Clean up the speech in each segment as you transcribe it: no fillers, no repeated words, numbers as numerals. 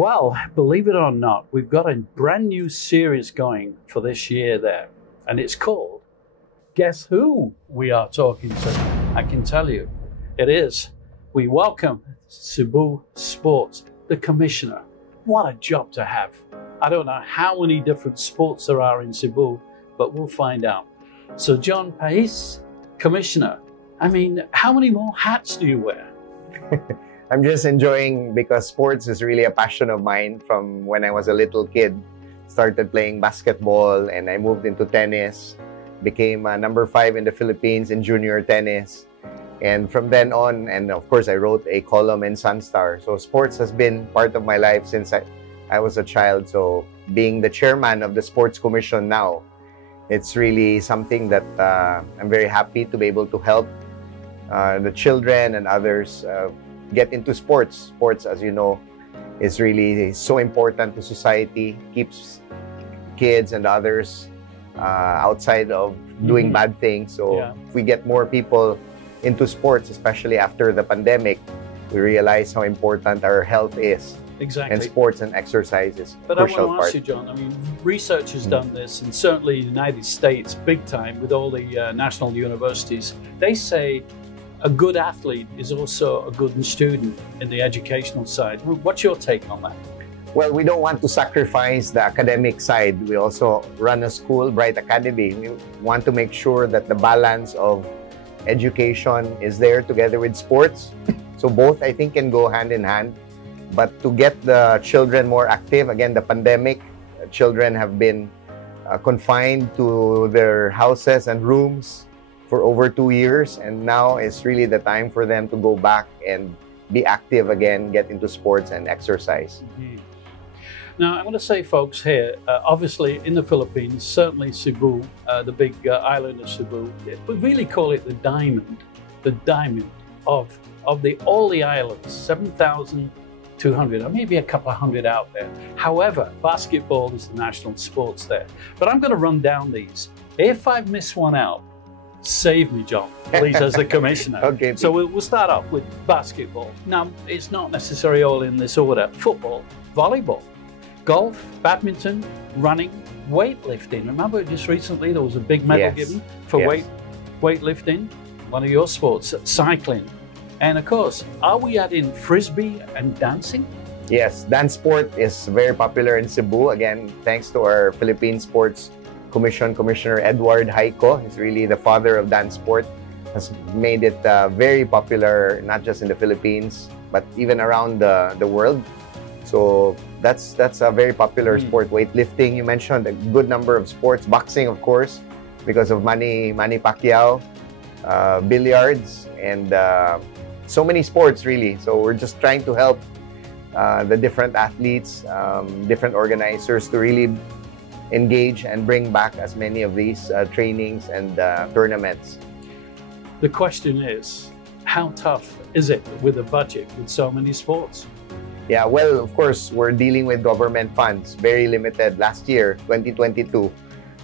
Well, believe it or not, we've got a brand new series going for this year there, and it's called Guess Who We Are Talking To? I can tell you, it is. We welcome Cebu Sports, the Commissioner. What a job to have. I don't know how many different sports there are in Cebu, but we'll find out. So John Pais, Commissioner, I mean, how many more hats do you wear? I'm just enjoying, because sports is really a passion of mine from when I was a little kid. Started playing basketball and I moved into tennis, became number 5 in the Philippines in junior tennis. And from then on, and of course I wrote a column in Sunstar. So sports has been part of my life since I was a child. So being the chairman of the Sports Commission now, it's really something that I'm very happy to be able to help the children and others get into sports. Sports, as you know, is really so important to society, keeps kids and others outside of doing bad things. So if we get more people into sports, especially after the pandemic, we realize how important our health is. Exactly. And sports and exercise is a But crucial I want to part. ask you, John, I mean, research has done this, and certainly the United States, big time, with all the national universities. They say a good athlete is also a good student in the educational side. What's your take on that? Well, we don't want to sacrifice the academic side. We also run a school, Bright Academy. We want to make sure that the balance of education is there together with sports. So both, I think, can go hand in hand. But to get the children more active, again, the pandemic, children have been confined to their houses and rooms for over 2 years. And now is really the time for them to go back and be active again, get into sports and exercise. Now, I want to say, folks, here, obviously in the Philippines, certainly Cebu, the big island of Cebu, we really call it the diamond of all the islands, 7,200, or maybe a couple of hundred out there. However, basketball is the national sports there. But I'm going to run down these. If I've missed one out, save me, John, please, as the commissioner. Okay. So we'll start off with basketball. Now, it's not necessarily all in this order. Football, volleyball, golf, badminton, running, weightlifting. Remember just recently there was a big medal given for weightlifting, one of your sports, cycling. And of course, are we adding frisbee and dancing? Yes, dance sport is very popular in Cebu. Again, thanks to our Philippine Sports Commission Commissioner Edward Haico. He's really the father of dance sport. Has made it very popular, not just in the Philippines, but even around the world. So that's a very popular sport. Weightlifting, you mentioned a good number of sports. Boxing, of course, because of Manny Pacquiao. Billiards, and so many sports, really. So we're just trying to help the different athletes, different organizers to really engage and bring back as many of these trainings and tournaments. The question is, how tough is it with a budget with so many sports? Yeah, well, of course, we're dealing with government funds, very limited. Last year, 2022,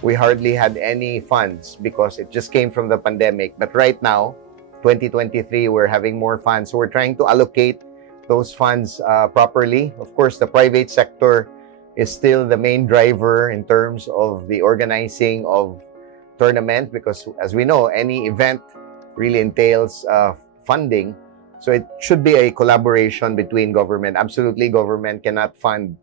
we hardly had any funds because it just came from the pandemic. But right now, 2023, we're having more funds. So we're trying to allocate those funds properly. Of course, the private sector is still the main driver in terms of the organizing of tournaments, because as we know, any event really entails funding. So it should be a collaboration between government. Absolutely, government cannot fund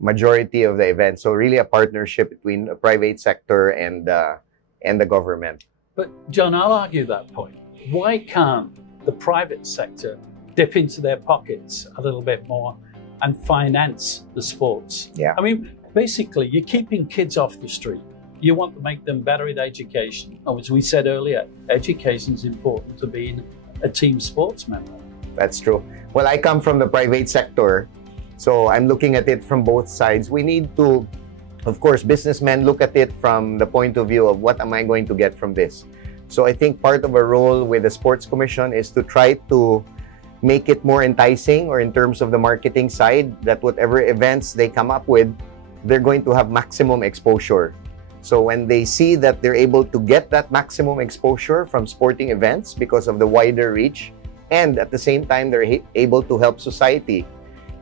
majority of the events. So really a partnership between the private sector and the government. But John, I'll argue that point. Why can't the private sector dip into their pockets a little bit more and finance the sports? Yeah. I mean, basically, you're keeping kids off the street. You want to make them better at education. Oh, as we said earlier, education is important to being a team sportsman. That's true. Well, I come from the private sector, so I'm looking at it from both sides. We need to, of course, businessmen look at it from the point of view of what am I going to get from this. So I think part of our role with the Sports Commission is to try to make it more enticing, or in terms of the marketing side, that whatever events they come up with, they're going to have maximum exposure. So when they see that they're able to get that maximum exposure from sporting events because of the wider reach, and at the same time they're able to help society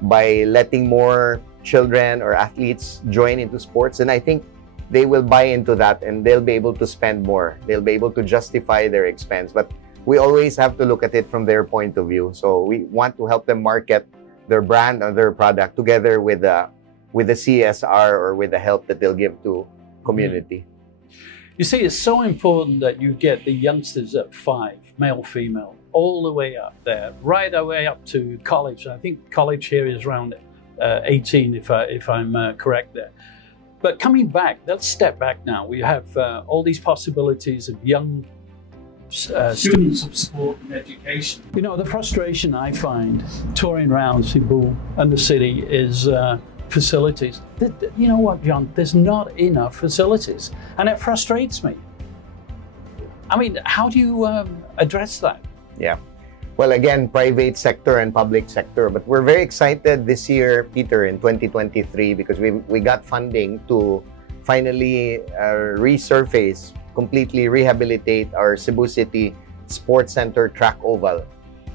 by letting more children or athletes join into sports, then I think they will buy into that and they'll be able to spend more. They'll be able to justify their expense. But we always have to look at it from their point of view. So we want to help them market their brand or their product together with the CSR or with the help that they'll give to community. You see, it's so important that you get the youngsters at 5, male, female, all the way up there, right away up to college. I think college here is around 18, if I'm correct there. But coming back, let's step back now. We have all these possibilities of young students of sport and education. You know, the frustration I find touring around Cebu and the city is facilities. You know what, John? There's not enough facilities, and it frustrates me. I mean, how do you address that? Yeah. Well, again, private sector and public sector. But we're very excited this year, Peter, in 2023, because we got funding to finally resurface, completely rehabilitate our Cebu City Sports Center track oval.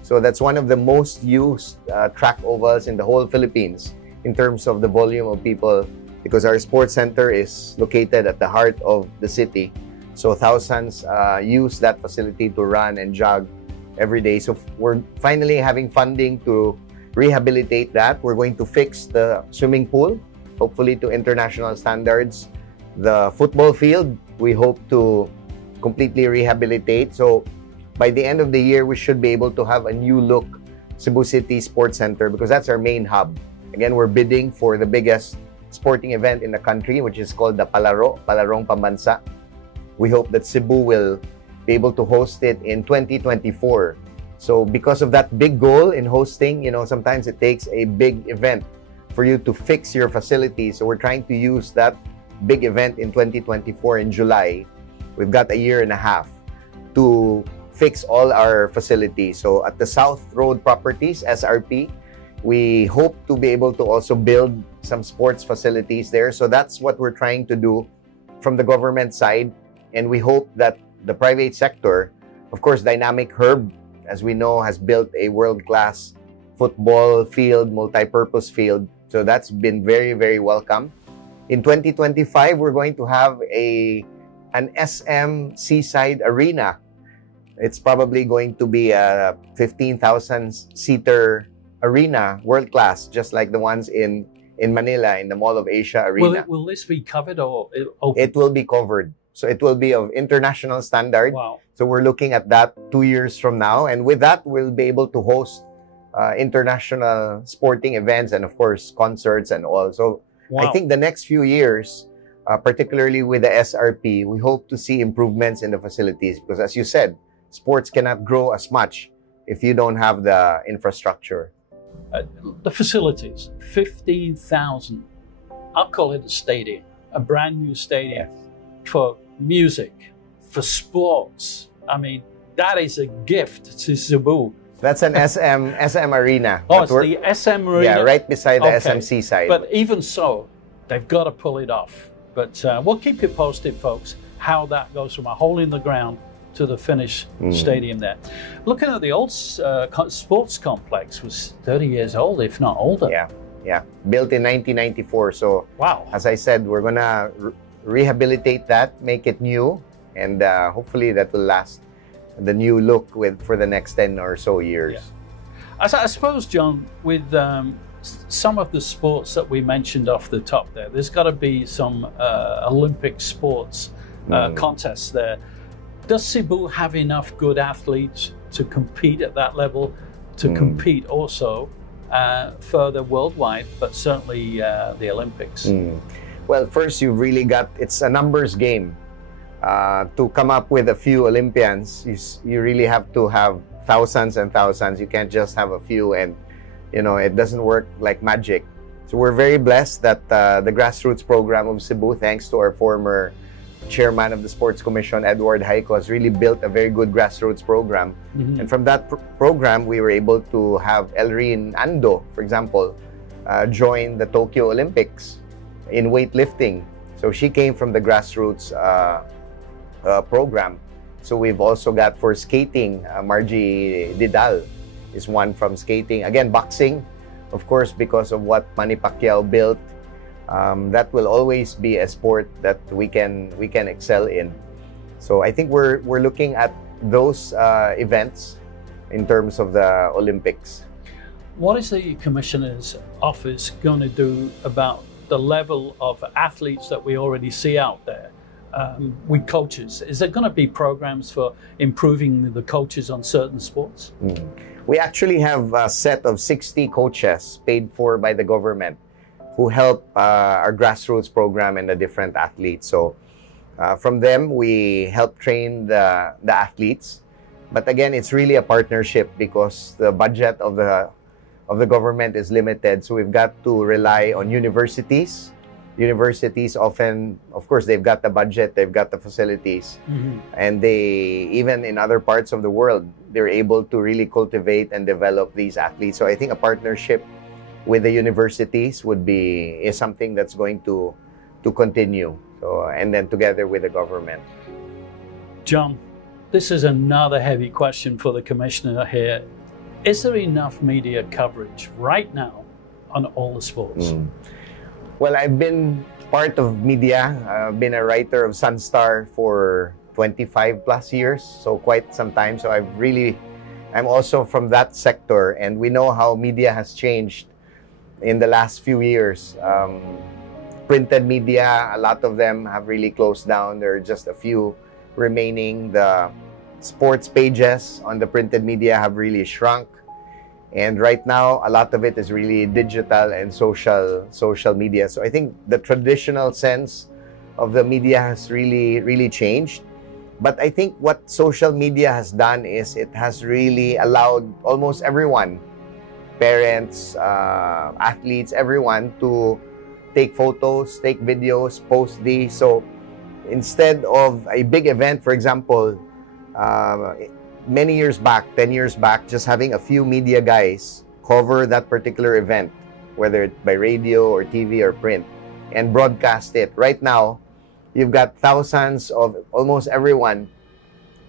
So that's one of the most used track ovals in the whole Philippines in terms of the volume of people, because our sports center is located at the heart of the city. So thousands use that facility to run and jog every day. So we're finally having funding to rehabilitate that. We're going to fix the swimming pool, hopefully to international standards. The football field, we hope to completely rehabilitate. So by the end of the year, we should be able to have a new look Cebu City Sports Center, because that's our main hub. Again, we're bidding for the biggest sporting event in the country, which is called the Palarong Pambansa. We hope that Cebu will be able to host it in 2024. So because of that big goal in hosting, you know, sometimes it takes a big event for you to fix your facility. So we're trying to use that big event in 2024 in July. We've got a year and a half to fix all our facilities. So at the South Road Properties, SRP, we hope to be able to also build some sports facilities there. So that's what we're trying to do from the government side. And we hope that the private sector, of course, Dynamic Herb, as we know, has built a world-class football field, multi-purpose field. So that's been very, very welcome. In 2025, we're going to have an SM Seaside Arena. It's probably going to be a 15,000-seater arena, world-class, just like the ones in Manila, in the Mall of Asia Arena. Will this be covered or open? It will be covered. So it will be of international standard. Wow. So we're looking at that 2 years from now. And with that, we'll be able to host international sporting events and, of course, concerts and all. So wow. I think the next few years, particularly with the SRP, we hope to see improvements in the facilities. Because as you said, sports cannot grow as much if you don't have the infrastructure. The facilities, 15,000. I'll call it a stadium, a brand new stadium. Yes. For music, for sports. I mean, that is a gift to Cebu. That's an SM Arena. Oh, it's the SM Arena? Yeah, right beside the SM Seaside. But even so, they've got to pull it off. But we'll keep you posted, folks, how that goes from a hole in the ground to the finished stadium there. Looking at the old sports complex, was 30 years old, if not older. Yeah. Built in 1994. So, wow. As I said, we're going to rehabilitate that, make it new, and hopefully that will last the new look for the next 10 or so years. Yeah. I suppose, John, with some of the sports that we mentioned off the top there's got to be some Olympic sports contests there. Does Cebu have enough good athletes to compete at that level, to compete also further worldwide, but certainly the Olympics? Well, first, you've really got, it's a numbers game. To come up with a few Olympians, you really have to have thousands and thousands. You can't just have a few, and, you know, it doesn't work like magic. So we're very blessed that the grassroots program of Cebu, thanks to our former chairman of the Sports Commission, Edward Haico, has really built a very good grassroots program. And from that program, we were able to have Elreen Ando, for example, join the Tokyo Olympics in weightlifting. So she came from the grassroots program. So we've also got for skating, Margie Didal is one from skating. Again, boxing, of course, because of what Manny Pacquiao built, that will always be a sport that we can excel in. So I think we're looking at those events in terms of the Olympics. What is the Commissioner's office going to do about the level of athletes that we already see out there with coaches? Is there going to be programs for improving the coaches on certain sports? We actually have a set of 60 coaches paid for by the government who help our grassroots program and the different athletes. So from them, we help train the athletes. But again, it's really a partnership because the budget of the government is limited. So we've got to rely on universities. Universities often, of course, they've got the budget, they've got the facilities, and they, even in other parts of the world, they're able to really cultivate and develop these athletes. So I think a partnership with the universities is something that's going to continue. So, and then together with the government. John, this is another heavy question for the Commissioner here. Is there enough media coverage right now on all the sports? Well, I've been part of media. I've been a writer of Sunstar for 25 plus years, so quite some time. So I'm also from that sector, and we know how media has changed in the last few years. Printed media, a lot of them have really closed down. There are just a few remaining. The sports pages on the printed media have really shrunk. And right now, a lot of it is really digital and social media. So I think the traditional sense of the media has really changed. But I think what social media has done is it has really allowed almost everyone, parents, athletes, everyone, to take photos, take videos, post these. So instead of a big event, for example, many years back, 10 years back, just having a few media guys cover that particular event, whether it by radio or TV or print, and broadcast it. Right now, you've got thousands of almost everyone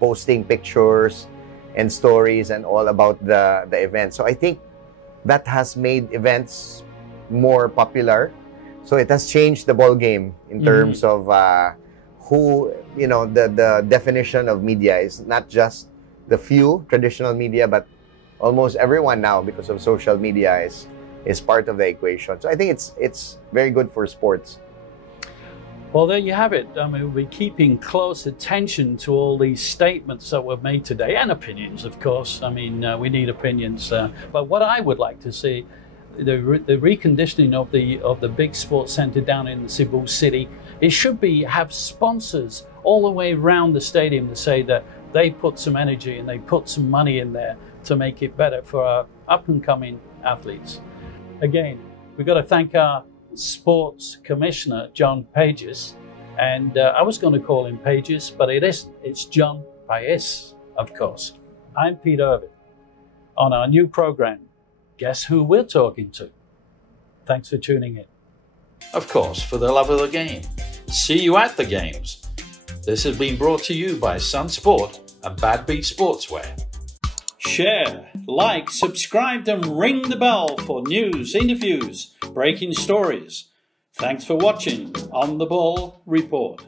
posting pictures and stories and all about the event. So I think that has made events more popular. So it has changed the ball game in terms of who, the definition of media is not just the few traditional media, but almost everyone now, because of social media, is part of the equation. So I think it's very good for sports. Well, there you have it. I mean, we'll be keeping close attention to all these statements that were made today, and opinions, of course. I mean, we need opinions. But what I would like to see, the reconditioning of the big sports center down in Cebu City, it should have sponsors all the way around the stadium to say that they put some energy and they put some money in there to make it better for our up-and-coming athletes. Again, we've got to thank our Sports Commissioner, John Pages. And I was going to call him Pages, but it isn't. It's John Paes, of course. I'm Pete Irvin. On our new program, Guess Who We're Talking To? Thanks for tuning in. Of course, for the love of the game. See you at the games. This has been brought to you by Sun Sport and Bad Beat Sportswear. Share, like, subscribe and ring the bell for news, interviews, breaking stories. Thanks for watching On The Ball Report.